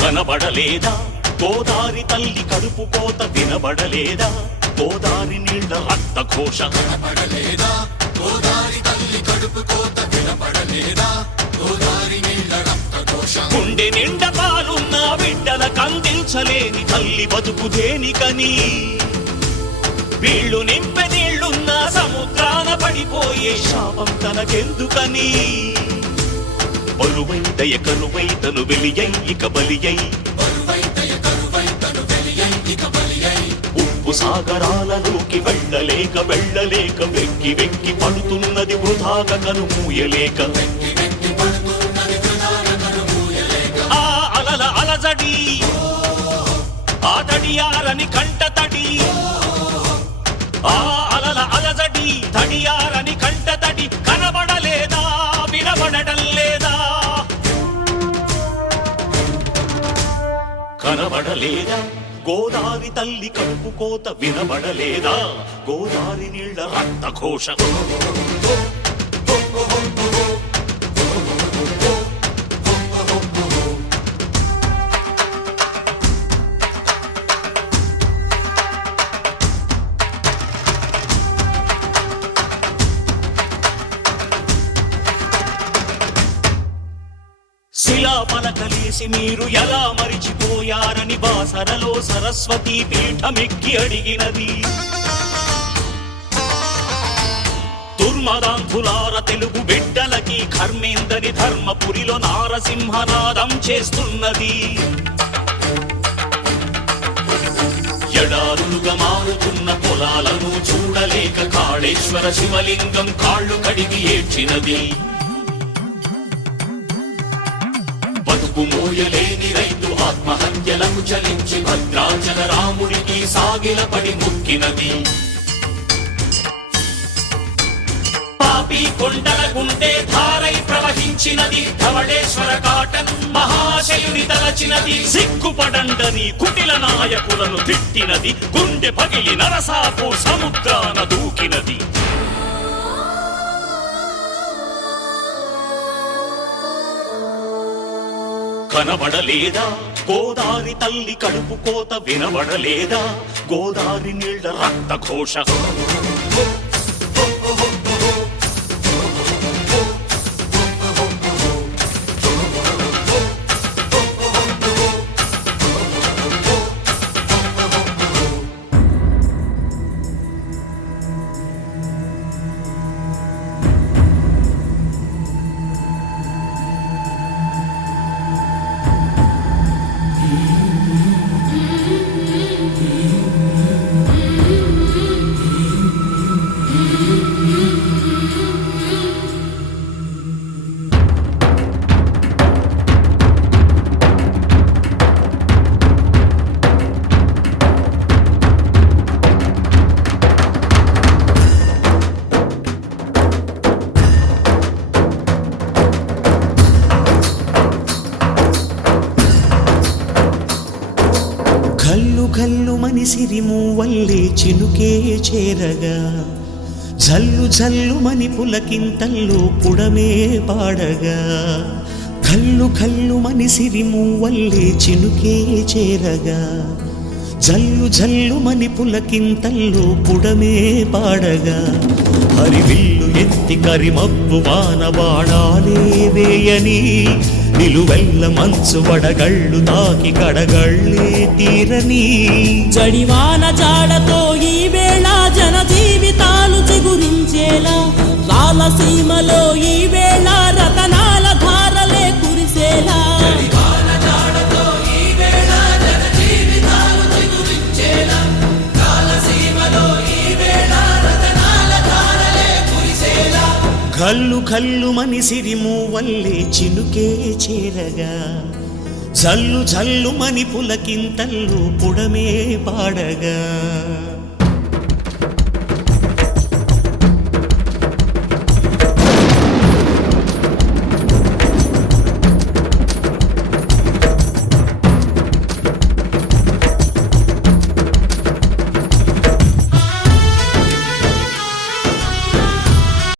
కనబడలేదా గోదారి తల్లి కడుపు కోత, వినబడలేదా గోదారి నీళ్ల రక్త ఘోష? కనబడలేదా గోదారి తల్లి కడుపు కోత, వినబడలేదా గోదారి నీళ్ల రక్త ఘోష? గుండె నిండా పాలున్న బిడ్డల కందించలేని తల్లి బతుకు దేనికని? వీళ్ళు నింపె నీళ్లున్న సముద్రాన పడిపోయే శాపం తనకెందుకని? బరువై దయ కరువై తను వెలియై ఇక బలియై, ఉప్పు సాగరాలలోకి వెళ్ళలేక వెళ్ళలేక వెక్కి వెక్కి పడుతున్నది వృధాగా కనుమూయలేక. ఆ అలల అలజడి, ఆ తడియారని కంట తడి, ఆ అలల అలజడి తడియారని కంట తడి. కనబడలేదా వినబడటం లేదా? కనబడలేదా గోదారి తల్లి కడుపు కోత, వినబడలేదా గోదారి నీళ్ల రక్త ఘోష? శిలా పలకలేసి మీరు ఎలా మరిచిపోయారని బాసరలో సరస్వతి పీఠమెక్కి అడిగినది. దుర్మదాంధులార తెలుగు బిడ్డలకి కర్మేందని ధర్మపురిలో నారసింహనాదం చేస్తున్నది. ఎడారులుగా మారుతున్న పొలాలను చూడలేక కాళేశ్వర శివలింగం కాళ్ళు కడిగి ఏడ్చినది. బతుకు మోయలేని రైతు ఆత్మహత్యలకు చలించి భద్రాచల రాముడికి సాగిలపడి ముక్కినది. పాపి కొండల గుండె ధారై ప్రవహించినది. ధవళేశ్వర కాటన్ మహాశయుని తలచినది. సిగ్గుపడండని కుటిల నాయకులను తిట్టినది. గుండె పగిలి నరసాపు సముద్రాన దూకినది. కనబడలేదా గోదారి తల్లి కడుపు కోత, వినబడలేదా గోదారి నీళ్ల రక్త ఘోష? కల్లు మనిసిరి మూవల్లే చినుకే చేరగా, జల్లు జల్లు మని పులకింతల్లో పుడమే పాడగా. కల్లు మనిసిరి మూవల్లే చినుకే చేరగా, జల్లు జల్లు మని పులకింతల్లో పుడమే పాడగా. హరివిల్లు ఎత్తి కరిమబ్బు వాన బాణాలే వేయని, నిలువెల్ల మంచు వడగళ్ళు తాకి కడగళ్ళే తీరని. జడివాన జాడతో ఈ వేళ జన జీవితాలు చిగురించేలా, రాలసీమలో ఈ వేళ రతనాల ధారలే కురిసేలా. కల్లు మనిసిరి మూవల్లే చినుకే చేరగా, జల్లు జల్లు మని పులకింతల్లో పుడమే పాడగా.